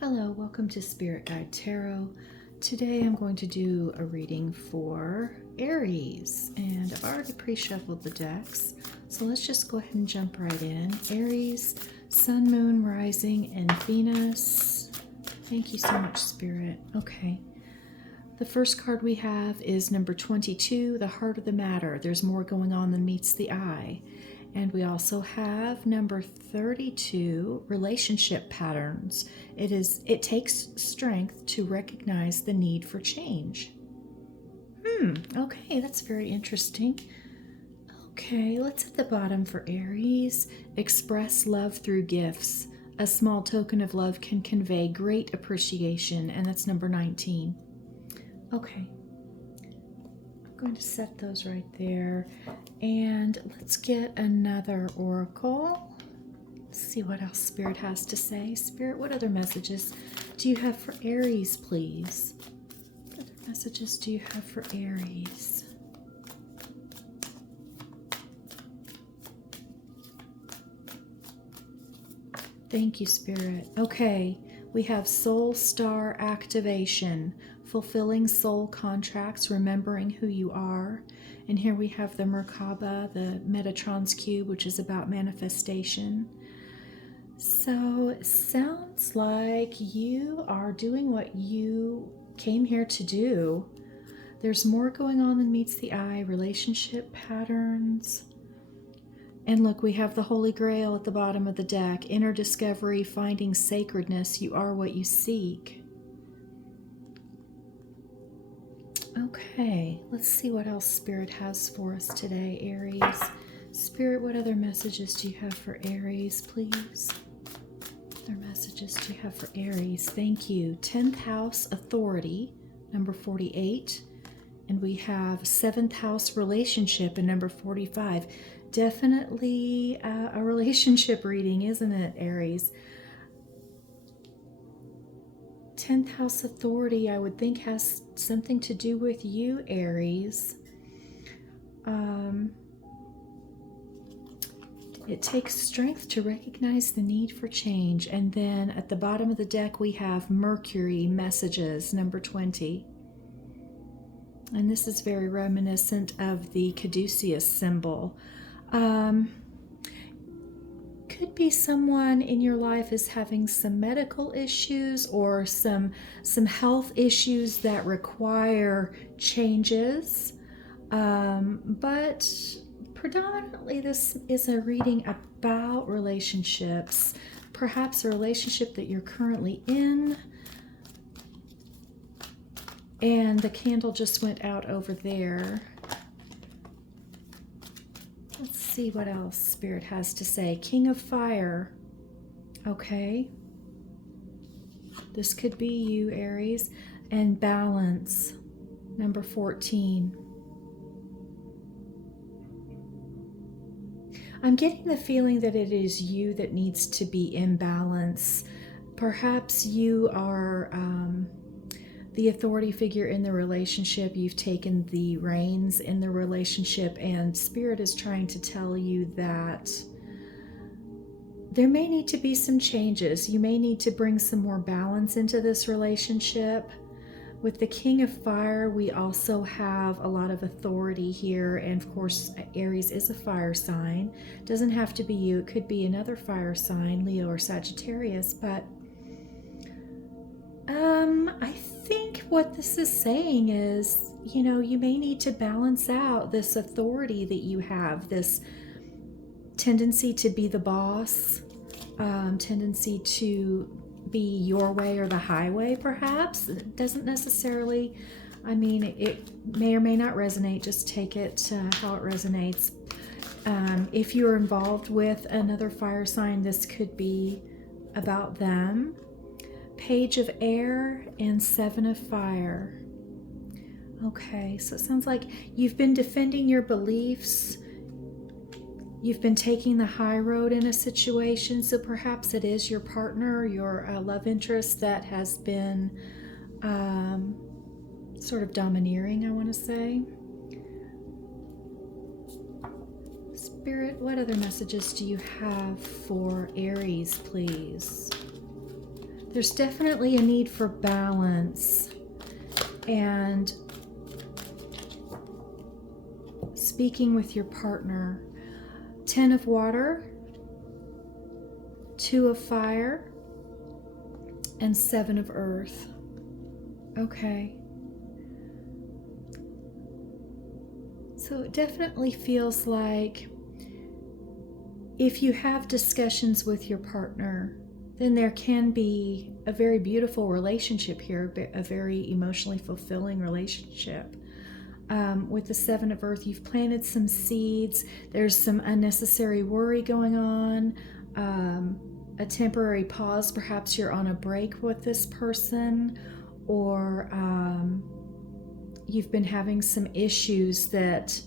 Hello, welcome to Spirit Guide Tarot. Today I'm going to do a reading for Aries, and I've already pre-shuffled the decks, so let's just go ahead and jump right in. Aries, Sun, Moon, Rising, and Venus. Thank you so much, Spirit. Okay. The first card we have is number 22, the Heart of the Matter. There's more going on than meets the eye. And we also have number 32, relationship patterns. It takes strength to recognize the need for change. Okay, that's very interesting. Okay, let's at the bottom for Aries. Express love through gifts. A small token of love can convey great appreciation, and that's number 19. Okay. I'm going to set those right there. And let's get another oracle. Let's see what else Spirit has to say. Spirit, what other messages do you have for Aries, please? What other messages do you have for Aries? Thank you, Spirit. Okay, we have Soul Star activation, fulfilling soul contracts, remembering who you are. And here we have the Merkaba, the Metatron's cube, which is about manifestation. So it sounds like you are doing what you came here to do. There's more going on than meets the eye, relationship patterns. And look, we have the Holy Grail at the bottom of the deck. Inner discovery, finding sacredness. You are what you seek. Okay, let's see what else Spirit has for us today, Aries. Spirit, what other messages do you have for Aries, please? What other messages do you have for Aries? Thank you. 10th house, authority, number 48. And we have 7th house, relationship, in number 45. Definitely a relationship reading, isn't it, Aries? 10th house authority, I would think, has something to do with you, Aries. It takes strength to recognize the need for change. And then at the bottom of the deck, we have Mercury messages, number 20. And this is very reminiscent of the caduceus symbol. Could be someone in your life is having some medical issues or some health issues that require changes, but predominantly this is a reading about relationships, perhaps a relationship that you're currently in. And the candle just went out over there. Let's see what else Spirit has to say. King of Fire. Okay. This could be you, Aries. And Balance, number 14. I'm getting the feeling that it is you that needs to be in balance. Perhaps you are the authority figure in the relationship. You've taken the reins in the relationship, and Spirit is trying to tell you that there may need to be some changes. You may need to bring some more balance into this relationship. With the King of Fire, we also have a lot of authority here, and of course Aries is a fire sign. Doesn't have to be you, it could be another fire sign, Leo or Sagittarius, but I think what this is saying is, you may need to balance out this authority that you have, this tendency to be the boss, tendency to be your way or the highway, perhaps. It doesn't necessarily, it may or may not resonate. Just take it how it resonates. If you're involved with another fire sign, this could be about them. Page of Air and 7 of Fire. Okay, so it sounds like you've been defending your beliefs. You've been taking the high road in a situation, so perhaps it is your partner, your love interest that has been sort of domineering, I want to say. Spirit, what other messages do you have for Aries, please? There's definitely a need for balance. And speaking with your partner. 10 of water, 2 of fire, and 7 of earth. Okay. So it definitely feels like if you have discussions with your partner, then there can be a very beautiful relationship here, a very emotionally fulfilling relationship. With the 7 of earth, you've planted some seeds. There's some unnecessary worry going on, a temporary pause. Perhaps you're on a break with this person, or you've been having some issues that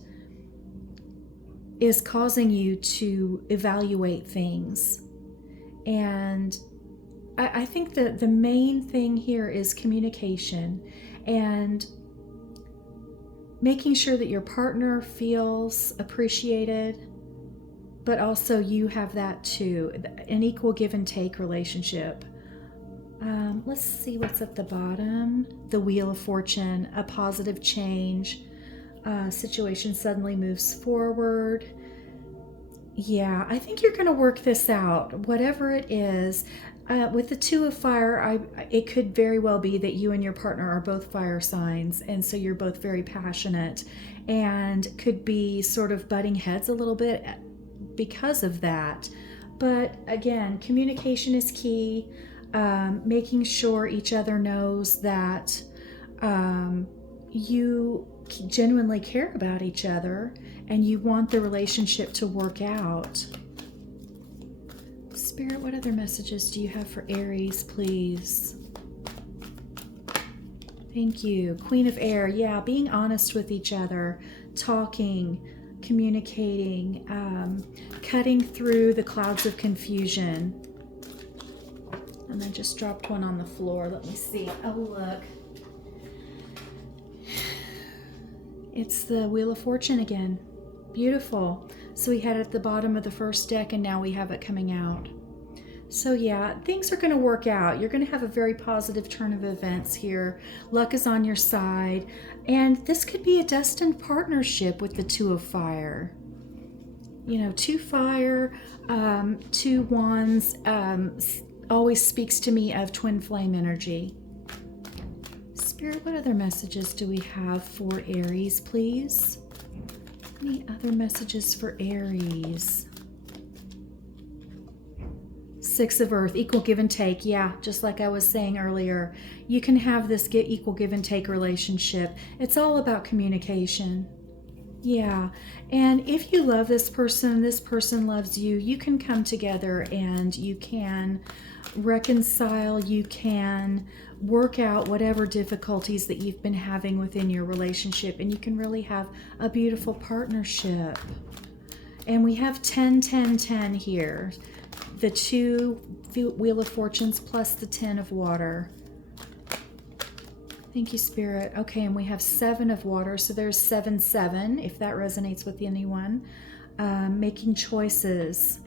is causing you to evaluate things. And I think that the main thing here is communication and making sure that your partner feels appreciated, but also you have that too, an equal give and take relationship. Let's see what's at the bottom. The Wheel of Fortune, a positive change. Situation suddenly moves forward. Yeah, I think you're going to work this out, whatever it is. With the 2 of fire, it could very well be that you and your partner are both fire signs, and so you're both very passionate and could be sort of butting heads a little bit because of that. But again, communication is key. Making sure each other knows that you genuinely care about each other and you want the relationship to work out. Spirit, what other messages do you have for Aries, please? Thank you. Queen of Air. Yeah, being honest with each other, talking, communicating, cutting through the clouds of confusion. And I just dropped one on the floor. Let me see. Oh, look. It's the Wheel of Fortune again. Beautiful. So we had it at the bottom of the first deck, and now we have it coming out. So yeah, things are going to work out. You're going to have a very positive turn of events here. Luck is on your side. And this could be a destined partnership with the 2 of fire. You know, 2 fire, 2 wands always speaks to me of twin flame energy. Spirit, what other messages do we have for Aries, please? Any other messages for Aries? 6 of earth, equal give and take. Yeah, just like I was saying earlier, you can have this equal give and take relationship. It's all about communication. Yeah, and if you love this person loves you, you can come together and you can reconcile, you can work out whatever difficulties that you've been having within your relationship, and you can really have a beautiful partnership. And we have 10, 10, 10 here. The 2 Wheel of Fortunes plus the 10 of water. Thank you, Spirit. Okay, and we have 7 of water, so there's 7, 7, if that resonates with anyone. Making choices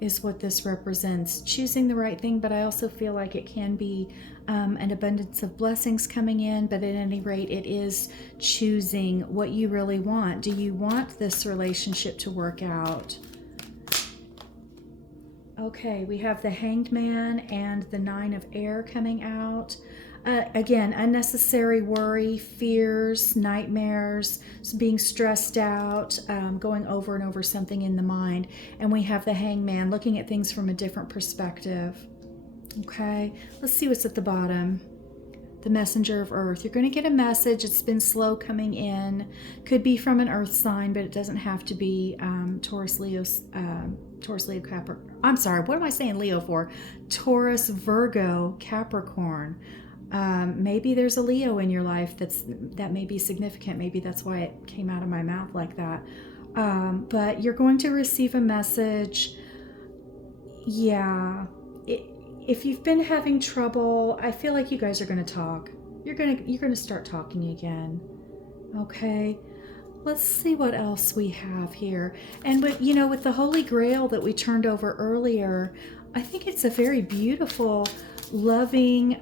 is what this represents. Choosing the right thing, but I also feel like it can be an abundance of blessings coming in, but at any rate, it is choosing what you really want. Do you want this relationship to work out? Okay, we have the Hanged Man and the 9 of Air coming out. Again, unnecessary worry, fears, nightmares, being stressed out, going over and over something in the mind. And we have the Hangman, looking at things from a different perspective. Okay, let's see what's at the bottom. The Messenger of Earth. You're going to get a message. It's been slow coming in. Could be from an Earth sign, but it doesn't have to be Taurus, Leo, Capricorn. I'm sorry, what am I saying Leo for? Taurus, Virgo, Capricorn. Maybe there's a Leo in your life that may be significant. Maybe that's why it came out of my mouth like that. But you're going to receive a message. Yeah. If you've been having trouble, I feel like you guys are going to talk. You're going to start talking again. Okay. Let's see what else we have here. And with the Holy Grail that we turned over earlier, I think it's a very beautiful loving,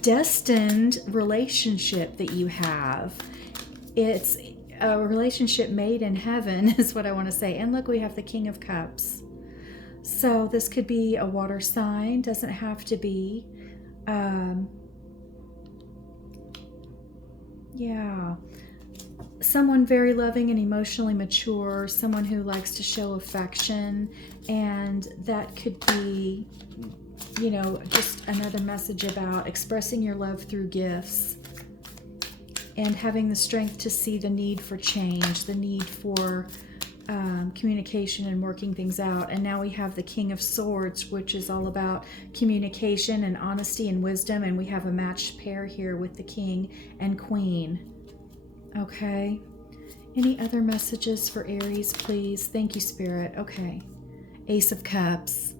destined relationship that you have. It's a relationship made in heaven is what I want to say. And look, we have the King of Cups. So this could be a water sign, doesn't have to be. Yeah. Someone very loving and emotionally mature, someone who likes to show affection, and that could be, you know, just another message about expressing your love through gifts and having the strength to see the need for change, the need for communication and working things out. And now we have the King of Swords, which is all about communication and honesty and wisdom, and we have a matched pair here with the King and Queen. Okay. Any other messages for Aries, please? Thank you, Spirit. Okay. Ace of Cups.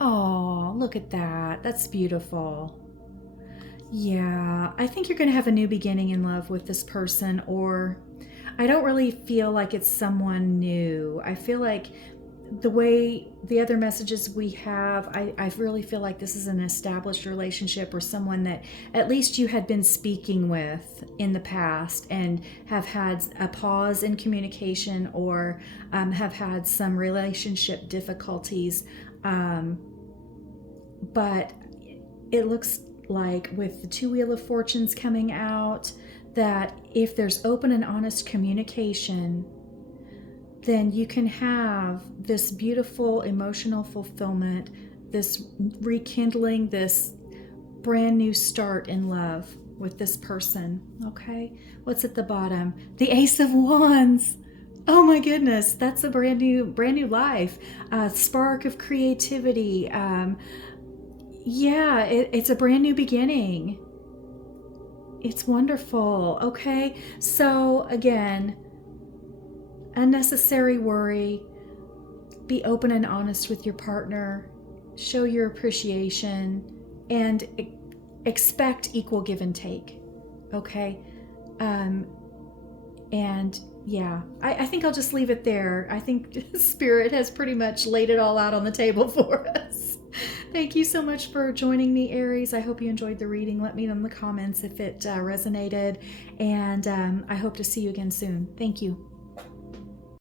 Oh, look at that. That's beautiful. Yeah, I think you're going to have a new beginning in love with this person, or I don't really feel like it's someone new. I feel like the way the other messages we have, I really feel like this is an established relationship or someone that at least you had been speaking with in the past and have had a pause in communication, or have had some relationship difficulties. But it looks like with the two Wheel of Fortunes coming out, that if there's open and honest communication, then you can have this beautiful emotional fulfillment, this rekindling, this brand new start in love with this person. Okay, what's at the bottom? The Ace of Wands. Oh my goodness, that's a brand new life, spark of creativity. Yeah, it's a brand new beginning. It's wonderful. Okay, so again, unnecessary worry. Be open and honest with your partner. Show your appreciation and expect equal give and take. Okay, and yeah, I think I'll just leave it there. I think Spirit has pretty much laid it all out on the table for us. Thank you so much for joining me, Aries. I hope you enjoyed the reading. Let me know in the comments if it resonated, and I hope to see you again soon. Thank you.